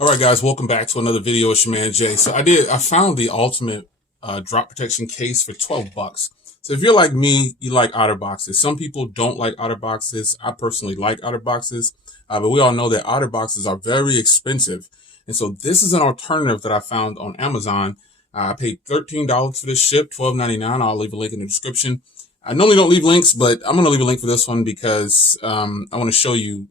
All right, guys, welcome back to another video. It's your man Jay. I found the ultimate drop protection case for 12 bucks. So if you're like me, you like OtterBoxes. Some people don't like OtterBoxes. I personally like OtterBoxes, but we all know that OtterBoxes are very expensive. And so this is an alternative that I found on Amazon. I paid $13 for this ship, $12.99. I'll leave a link in the description. I normally don't leave links, but I'm going to leave a link for this one because I want to show you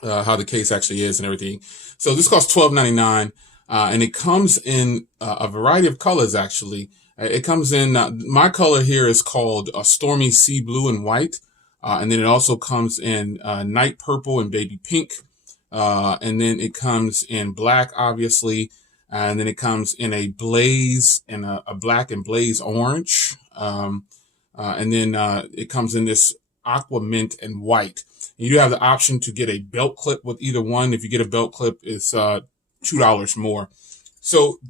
how the case actually is and everything. So this costs $12.99, and it comes in a variety of colors. Actually, it comes in my color here is called Stormy Sea Blue and White, and then it also comes in Night Purple and Baby Pink, and then it comes in black, obviously, and then it comes in a blaze and a black and blaze orange, and then it comes in this aqua mint and white. You do have the option to get a belt clip with either one. If you get a belt clip, it's $2 more. So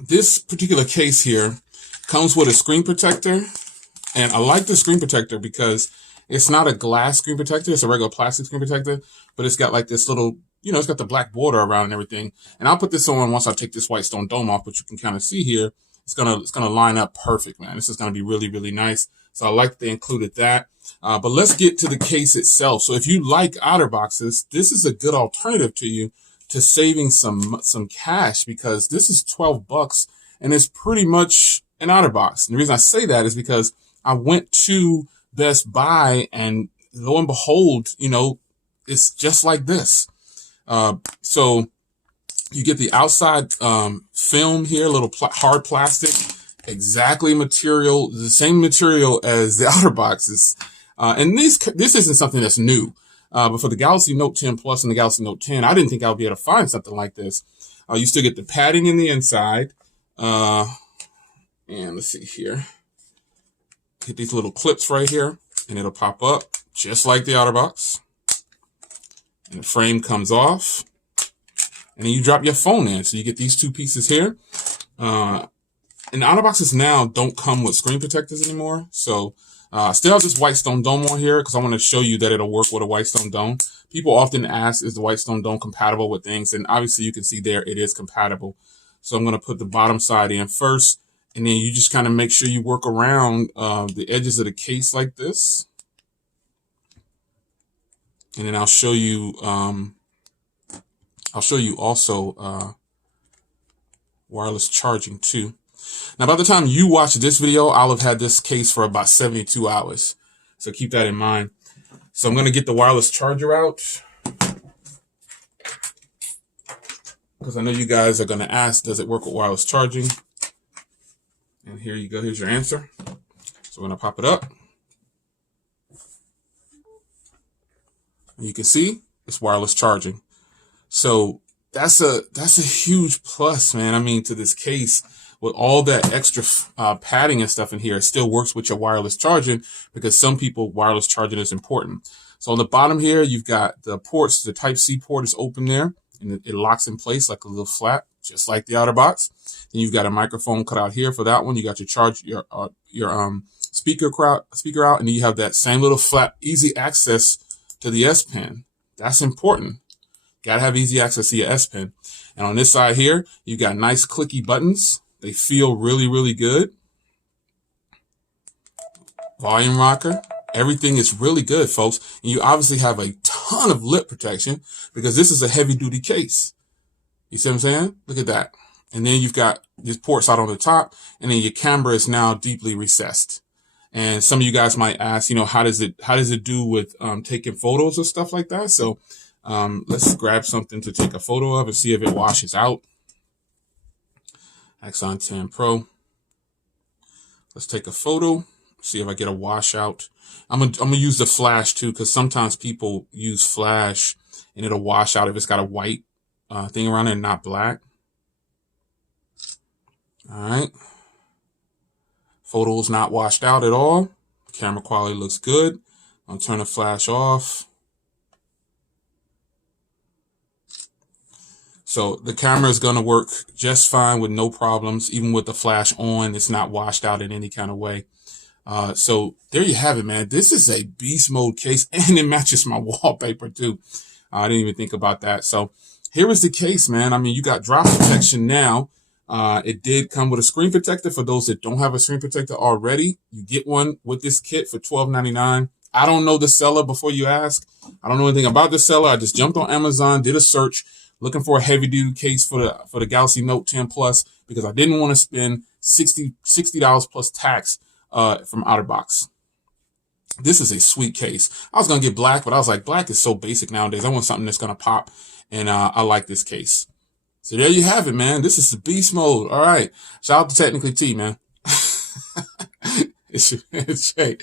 this particular case here comes with a screen protector. And I like the screen protector because it's not a glass screen protector. It's a regular plastic screen protector. But it's got like this little, it's got the black border around and everything. And I'll put this on once I take this white stone dome off, but you can kind of see here. It's gonna line up perfect, man. This is gonna be really, really nice. So I like that they included that. But let's get to the case itself. So if you like OtterBoxes, this is a good alternative to you to saving some cash, because this is 12 bucks and it's pretty much an OtterBox. And the reason I say that is because I went to Best Buy and lo and behold, it's just like this. So you get the outside film here, a little hard plastic, exactly the same material as the OtterBoxes. And this isn't something that's new. But for the Galaxy Note 10 Plus and the Galaxy Note 10, I didn't think I would be able to find something like this. You still get the padding in the inside. And let's see here. Hit these little clips right here, and it'll pop up just like the OtterBox. And the frame comes off. And then you drop your phone in. So you get these two pieces here. And the OtterBoxes now don't come with screen protectors anymore. So I still have this white stone dome on here because I want to show you that it'll work with a white stone dome. People often ask, is the white stone dome compatible with things? And obviously you can see there it is compatible. So I'm going to put the bottom side in first. And then you just kind of make sure you work around the edges of the case like this. And then I'll show you also wireless charging too. Now, by the time you watch this video, I'll have had this case for about 72 hours. So keep that in mind. So I'm going to get the wireless charger out, because I know you guys are going to ask, does it work with wireless charging? And here you go. Here's your answer. So we're going to pop it up. And you can see it's wireless charging. So that's a huge plus, man. I mean, to this case, with all that extra padding and stuff in here, it still works with your wireless charging, because some people, wireless charging is important. So on the bottom here, you've got the ports. The Type-C port is open there, and it locks in place like a little flap, just like the OtterBox. Then you've got a microphone cut out here for that one. You got your speaker out, and then you have that same little flap, easy access to the S Pen. That's important. Gotta have easy access to your S Pen. And on this side here, you got nice clicky buttons. They feel really, really good. Volume rocker. Everything is really good, folks. And you obviously have a ton of lip protection because this is a heavy duty case. You see what I'm saying? Look at that. And then you've got these ports out on the top, and then your camera is now deeply recessed. And some of you guys might ask, how does it do with taking photos or stuff like that? So let's grab something to take a photo of and see if it washes out. Axon 10 Pro. Let's take a photo, see if I get a washout. I'm gonna use the flash too, because sometimes people use flash and it'll wash out if it's got a white thing around it and not black. All right. Photo's not washed out at all. Camera quality looks good. I'll turn the flash off. So the camera is going to work just fine with no problems. Even with the flash on, it's not washed out in any kind of way. So there you have it, man. This is a beast mode case, and it matches my wallpaper too. I didn't even think about that. So here is the case, man. I mean, you got drop protection now. It did come with a screen protector. For those that don't have a screen protector already, you get one with this kit for $12.99. I don't know the seller before you ask. I don't know anything about the seller. I just jumped on Amazon, did a search, looking for a heavy duty case for the Galaxy Note 10 Plus because I didn't want to spend $60 plus tax from OtterBox. This is a sweet case. I was going to get black, but I was like, black is so basic nowadays. I want something that's going to pop, and I like this case. So there you have it, man. This is the beast mode. All right. Shout out to Technically T, man. It's Shay.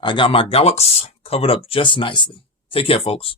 I got my Galaxy covered up just nicely. Take care, folks.